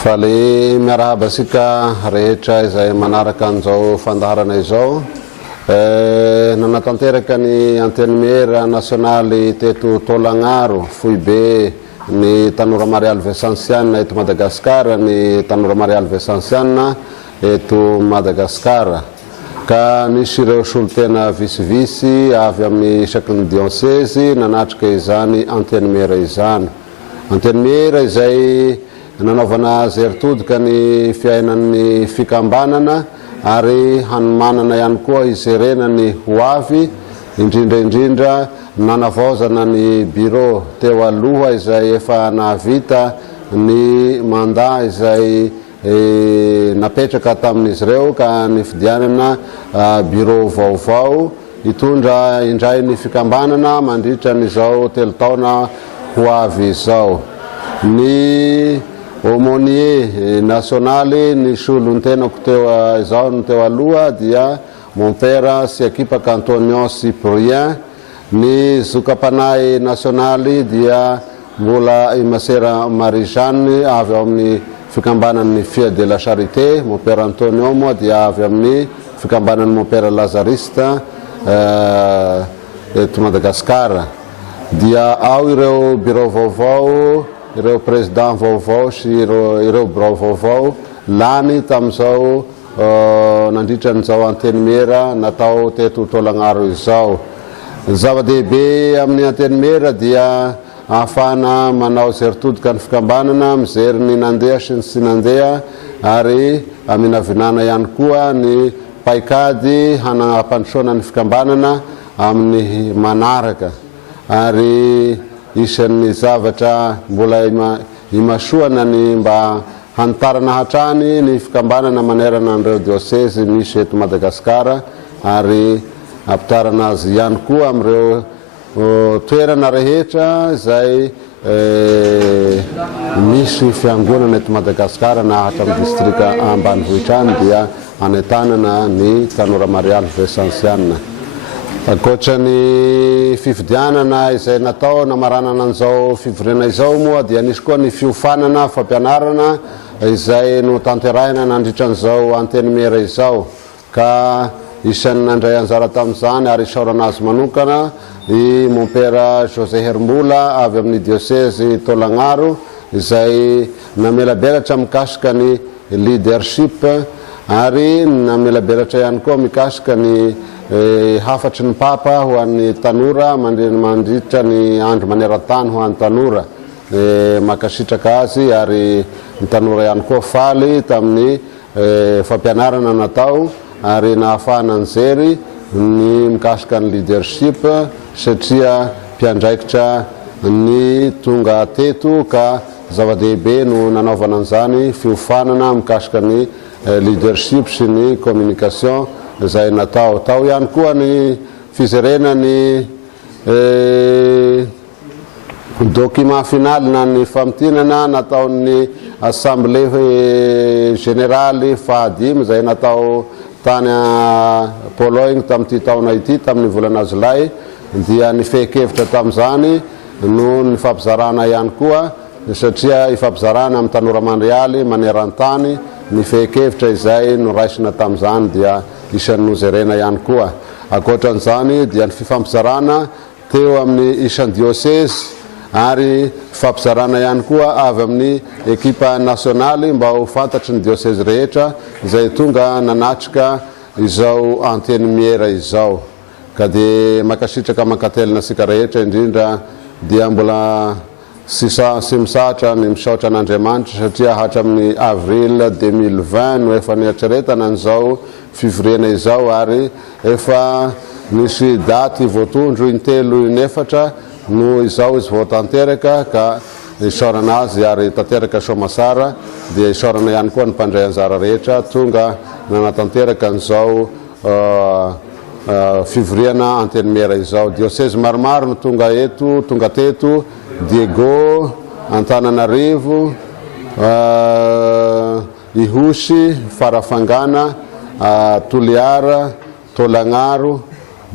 Faly miarahaba asika rehetra izay manaraka an'izao fandaharana izao. Nanatanteraka ny antenne mère nationaly teto Tolagnaro, Foibe, ny Tanora Marial Vesansiana eto Madagasikara, ny Tanora Marial Vesansiana eto Madagasikara. Ka nisy ireo solotena visivisy avy amin'ny isaky ny diocèse nanatrika izany antenne mère izany. Antenne mère izay nanaovana zertodika ny fiainan'ny fikambanana ary hanomanana ihany koa iserena ny hoavy indrindra nanavaozana ny bureau teo aloha izay efa nahavita ny mandat izay napetraka tamin'izy ireo ka nifidianana bureau vaovao hitondra indray ny fikambanana mandritra n'izao 3 taona hoavy izao. Ny aumônier nationaly ny solony tenako teo izao ny teo aloha dia mon père Siakipaka Antonio Cyprien. Ny zokapanahy nationaly dia mbola Imasera Marie-Jeanne avy amin'ny fikambanan'ny Fia de la Charité. Mon père Antonio moa dia avy amin'ny fikambanan'ny mon père Lazariste eto Madagasikara. Dia ao ireo bureau vaovao, ireo président vaovao sy ireo bureau vaovao lany tamin'izao nandritra n'izao antenne mère natao teto Tolagnaro izao. Zava-dehibe amin'ny antenne mère dia ahafana manao zertodika ny fikambanana, mijery ny nandeha sy ny tsy nandeha ary aminavinana ihany koa ny paikady hanapandrosoana ny fikambanana amin'ny manaraka. Ary isan'ny zavatra mbola imasoana ny mba hanitarana hatrany ny fikambanana manerana an'ireo diocèse misy eto Madagasikara ary ampitarana azy ihany koa amin'ireo toerana rehetra izay misy fiangonana eto Madagasikara na hatra amin'ny distrika ambanivohitra any dia hanetanana ny Tanora Marial Vesansiana. Ankoatra ny fifidianana izay natao namaranana an'izao fivoriana izao moa dia nisy koa ny fiofanana fampianarana izay no tanterahina nandritra an'izao antenne mère izao ka isan'ny nandray anjara tamin'izany ary isaorana azy manokana i mon père José Hermola avy amin'ny diocèse Tolagnaro izay namelabelatra mikasika ny leadership ary namelabelatra ihany koa mikasika ny hafatry ny papa ho an'ny tanora mandritra ny andro maneran-tany ho an'ny tanora makasitraka azy ary ny tanora ihany koa faly tamin'ny fampianarana natao ary nahafahana anjery ny mikasika ny leadership satria mpiandraikitra ny tonga teto ka zava-dehibe no nanaovana an'izany fiofanana mikasika ny leadership sy ny communication izay natao. Tao ihany koa ny fizerena ny document final na ny famitinana nataon'ny assemblée générale fahadimy izay natao tany Pologne tamin'ity taona ity tamin'ny volana Jolay dia ny fehi-kevitra tamin'izany no ny fampizarana ihany koa satria ifampizarana amin'ny Tanora Marialy maneran-tany ny fehi-kevitra izay no raisina tamin'izany dia isan'ny nozerena ihany koa. Ankoatran'izany dia ny fifampizarana teo amin'ny isan'ny diocèse ary fifampizarana ihany koa avy amin'ny ekipa nasionaly mba ho fantatry ny diocèse rehetra izay tonga nanatrika izao antenne mère izao. Ka dia makasitraka mankatelina asika rehetra indrindra dia mbola sy misatra ny misaotra an'Andriamanitra satria hatramin'ny avril 2020 no efa niatseretana an'izao fivoriana izao ary efa nisy daty voatondro intelo inefatra no izao izy voatanteraka ka isaorana azy ary tanteraka soamasara dia isaorana ihany koa ny mpandray anjara rehetra tonga nanatanteraka an'izao fivoriana antenne mère izao. Diocèse maromaro no tonga teto: Diego, Antananarivo, Ihosy, Farafangana, Toliara, Tolagnaro.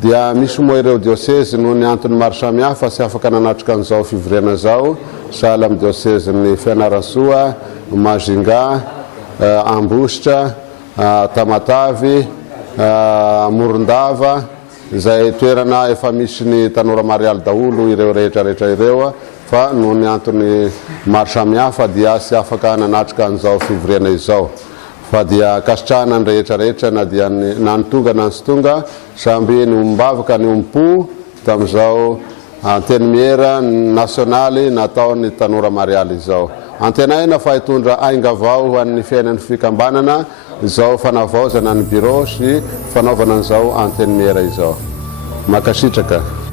Dia misy moa ireo diocèse noho ny antony maro samihafa sy afaka nanatrika an'izao fivoriana izao. Sahala amin'ny diocèse ny Fianarantsoa, Majinga, Ambositra, Tamatavy, Morondava, zay toerana efa misy ny tanora marialy daholo ireo rehetrarehetra ireo, fa noho ny antony maro samihafa dia tsy afaka nanatrika an'izao fivoriana izao. Fa dia kasitrahana ny rehetrarehetra na dia na ny tonga na ny tsy tonga, samby ny ombavaka ny ompo tamin'izao antenimiera nasionaly nataon'ny tanora marialy izao. Antenaina fa hitondra ainga avao ho an'ny fiainan'ny fikambanana izao fanavaozana ny bureau sy fanaovana an'izao antenimiera izao. Makasitraka.